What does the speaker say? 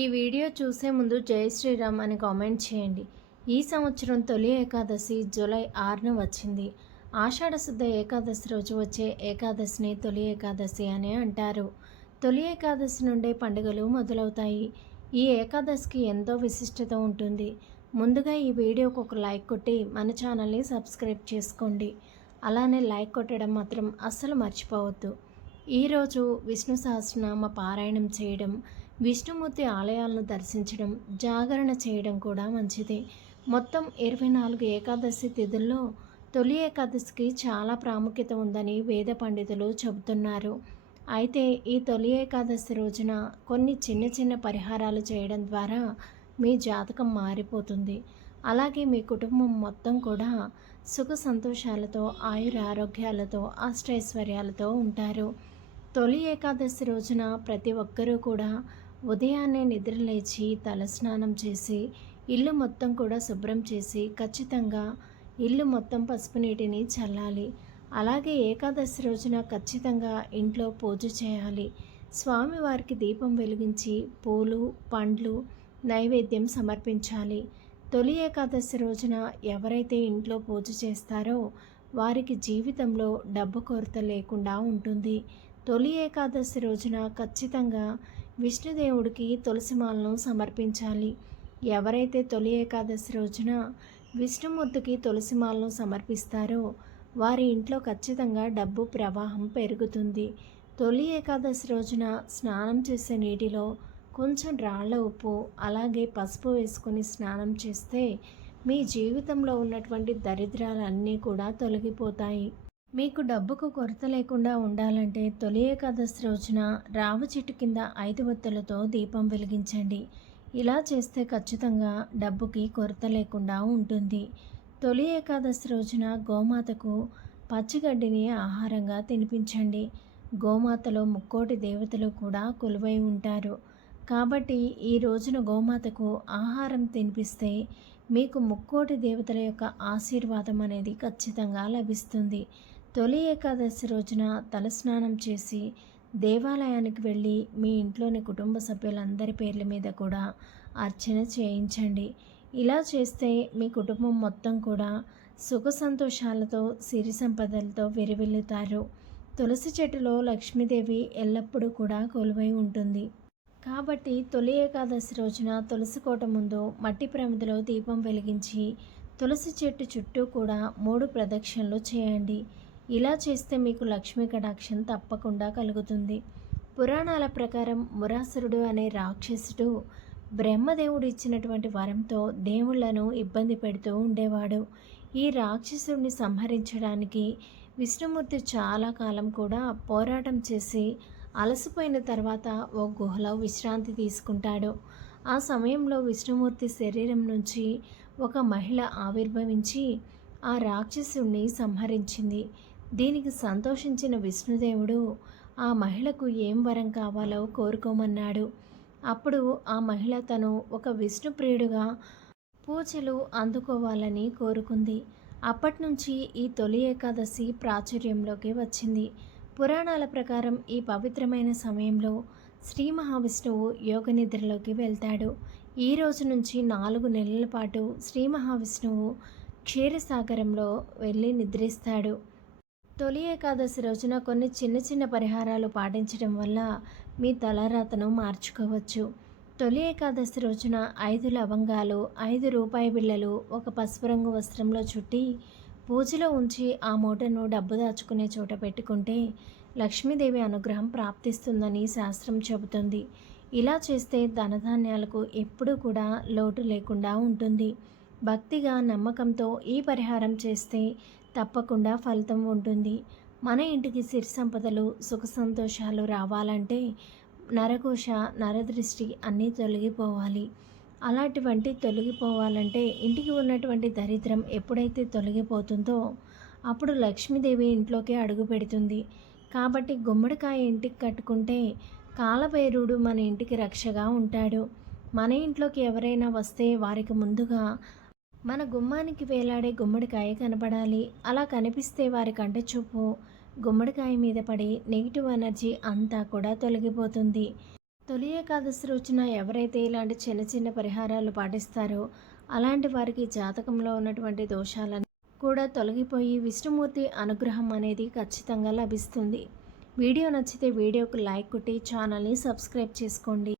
ఈ వీడియో చూసే ముందు జై శ్రీరామ్ అని కామెంట్ చేయండి. ఈ సంవత్సరం తొలి ఏకాదశి జూలై ఆరున వచ్చింది. ఆషాఢశుద్ధ ఏకాదశి రోజు వచ్చే ఏకాదశిని తొలి ఏకాదశి అని అంటారు. తొలి ఏకాదశి నుండే పండుగలు మొదలవుతాయి. ఈ ఏకాదశికి ఎంతో విశిష్టత ఉంటుంది. ముందుగా ఈ వీడియోకి ఒక లైక్ కొట్టి మన ఛానల్ని సబ్స్క్రైబ్ చేసుకోండి. అలానే లైక్ కొట్టడం మాత్రం అస్సలు మర్చిపోవద్దు. ఈరోజు విష్ణు సహస్రనామ పారాయణం చేయడం విష్ణుమూర్తి ఆలయాలను దర్శించడం జాగరణ చేయడం కూడా మంచిది. మొత్తం ఇరవై నాలుగు ఏకాదశి తిథుల్లో తొలి ఏకాదశికి చాలా ప్రాముఖ్యత ఉందని వేద పండితులు చెబుతున్నారు. అయితే ఈ తొలి ఏకాదశి రోజున కొన్ని చిన్న చిన్న పరిహారాలు చేయడం ద్వారా మీ జాతకం మారిపోతుంది. అలాగే మీ కుటుంబం మొత్తం కూడా సుఖ సంతోషాలతో ఆయుర ఆరోగ్యాలతో అష్టైశ్వర్యాలతో ఉంటారు. తొలి ఏకాదశి రోజున ప్రతి ఒక్కరూ కూడా ఉదయాన్నే నిద్రలేచి తలస్నానం చేసి ఇల్లు మొత్తం కూడా శుభ్రం చేసి ఖచ్చితంగా ఇల్లు మొత్తం పసుపు నీటిని చల్లాలి. అలాగే ఏకాదశి రోజున ఖచ్చితంగా ఇంట్లో పూజ చేయాలి. స్వామివారికి దీపం వెలిగించి పూలు పండ్లు నైవేద్యం సమర్పించాలి. తొలి ఏకాదశి రోజున ఎవరైతే ఇంట్లో పూజ చేస్తారో వారికి జీవితంలో డబ్బు కొరత లేకుండా ఉంటుంది. తొలి ఏకాదశి రోజున ఖచ్చితంగా విష్ణుదేవుడికి తులసిమాలను సమర్పించాలి. ఎవరైతే తొలి ఏకాదశి రోజున విష్ణుమూర్తికి తులసిమాలను సమర్పిస్తారో వారి ఇంట్లో ఖచ్చితంగా డబ్బు ప్రవాహం పెరుగుతుంది. తొలి ఏకాదశి రోజున స్నానం చేసే నీటిలో కొంచెం రాళ్ళ ఉప్పు అలాగే పసుపు వేసుకొని స్నానం చేస్తే మీ జీవితంలో ఉన్నటువంటి దరిద్రాలన్నీ కూడా తొలగిపోతాయి. మీకు డబ్బుకు కొరత లేకుండా ఉండాలంటే తొలి ఏకాదశి రోజున రావి చెట్టు కింద ఐదు ఒత్తులతో దీపం వెలిగించండి. ఇలా చేస్తే ఖచ్చితంగా డబ్బుకి కొరత లేకుండా ఉంటుంది. తొలి ఏకాదశి రోజున గోమాతకు పచ్చిగడ్డిని ఆహారంగా తినిపించండి. గోమాతలో ముక్కోటి దేవతలు కూడా కొలువై ఉంటారు. కాబట్టి ఈ రోజున గోమాతకు ఆహారం తినిపిస్తే మీకు ముక్కోటి దేవతల యొక్క ఆశీర్వాదం అనేది ఖచ్చితంగా లభిస్తుంది. తొలి ఏకాదశి రోజున తలస్నానం చేసి దేవాలయానికి వెళ్ళి మీ ఇంట్లోని కుటుంబ సభ్యులందరి పేర్ల మీద కూడా అర్చన చేయించండి. ఇలా చేస్తే మీ కుటుంబం మొత్తం కూడా సుఖ సంతోషాలతో సిరి సంపదలతో విరివిల్లుతారు. తులసి చెట్టులో లక్ష్మీదేవి ఎల్లప్పుడూ కూడా కొలువై ఉంటుంది. కాబట్టి తొలి ఏకాదశి రోజున తులసి కోట ముందు మట్టి ప్రమిదలో దీపం వెలిగించి తులసి చెట్టు చుట్టూ కూడా మూడు ప్రదక్షిణలు చేయండి. ఇలా చేస్తే మీకు లక్ష్మీ కటాక్షం తప్పకుండా కలుగుతుంది. పురాణాల ప్రకారం మురాసురుడు అనే రాక్షసుడు బ్రహ్మదేవుడు ఇచ్చినటువంటి వరంతో దేవుళ్ళను ఇబ్బంది పెడుతూ ఉండేవాడు. ఈ రాక్షసుడిని సంహరించడానికి విష్ణుమూర్తి చాలా కాలం కూడా పోరాటం చేసి అలసిపోయిన తర్వాత ఓ గుహలో విశ్రాంతి తీసుకుంటాడు. ఆ సమయంలో విష్ణుమూర్తి శరీరం నుంచి ఒక మహిళ ఆవిర్భవించి ఆ రాక్షసుణ్ణి సంహరించింది. దీనికి సంతోషించిన విష్ణుదేవుడు ఆ మహిళకు ఏం వరం కావాలో కోరుకోమన్నాడు. అప్పుడు ఆ మహిళ తను ఒక విష్ణుప్రియుడుగా పూజలు అందుకోవాలని కోరుకుంది. అప్పటి నుంచి ఈ తొలి ఏకాదశి ప్రాచుర్యంలోకి వచ్చింది. పురాణాల ప్రకారం ఈ పవిత్రమైన సమయంలో శ్రీ మహావిష్ణువు యోగ నిద్రలోకి వెళ్తాడు. ఈ రోజు నుంచి నాలుగు నెలల పాటు శ్రీ మహావిష్ణువు క్షీరసాగరంలో వెళ్ళి నిద్రిస్తాడు. తొలి ఏకాదశి రోజున కొన్ని చిన్న చిన్న పరిహారాలు పాటించడం వల్ల మీ తలరాతను మార్చుకోవచ్చు. తొలి ఏకాదశి రోజున ఐదు లవంగాలు ఐదు రూపాయి బిళ్ళలు ఒక పసుపు రంగు వస్త్రంలో చుట్టి పూజలో ఉంచి ఆ మూటను డబ్బు దాచుకునే చోట పెట్టుకుంటే లక్ష్మీదేవి అనుగ్రహం ప్రాప్తిస్తుందని శాస్త్రం చెబుతుంది. ఇలా చేస్తే ధనధాన్యాలకు ఎప్పుడూ కూడా లోటు లేకుండా ఉంటుంది. భక్తిగా నమ్మకంతో ఈ పరిహారం చేస్తే తప్పకుండా ఫలితం ఉంటుంది. మన ఇంటికి సిరి సంపదలు సుఖ సంతోషాలు రావాలంటే నరకోశ నరదృష్టి అన్నీ తొలగిపోవాలి. అలాంటివంటి తొలగిపోవాలంటే ఇంటికి ఉన్నటువంటి దరిద్రం ఎప్పుడైతే తొలగిపోతుందో అప్పుడు లక్ష్మీదేవి ఇంట్లోకి అడుగు పెడుతుంది. కాబట్టి గుమ్మడికాయ ఇంటికి కట్టుకుంటే కాలభైరుడు మన ఇంటికి రక్షగా ఉంటాడు. మన ఇంట్లోకి ఎవరైనా వస్తే వారికి ముందుగా మన గుమ్మానికి వేలాడే గుమ్మడికాయ కనపడాలి. అలా కనిపిస్తే వారి కంటి చూపు. గుమ్మడికాయ మీద పడి నెగిటివ్ ఎనర్జీ అంతా కూడా తొలగిపోతుంది. తొలి ఏకాదశి రోజున ఎవరైతే ఇలాంటి చిన్న చిన్న పరిహారాలు పాటిస్తారో అలాంటి వారికి జాతకంలో ఉన్నటువంటి దోషాలను కూడా తొలగిపోయి విష్ణుమూర్తి అనుగ్రహం అనేది ఖచ్చితంగా లభిస్తుంది. వీడియో నచ్చితే వీడియోకు లైక్ కొట్టి ఛానల్ని సబ్స్క్రైబ్ చేసుకోండి.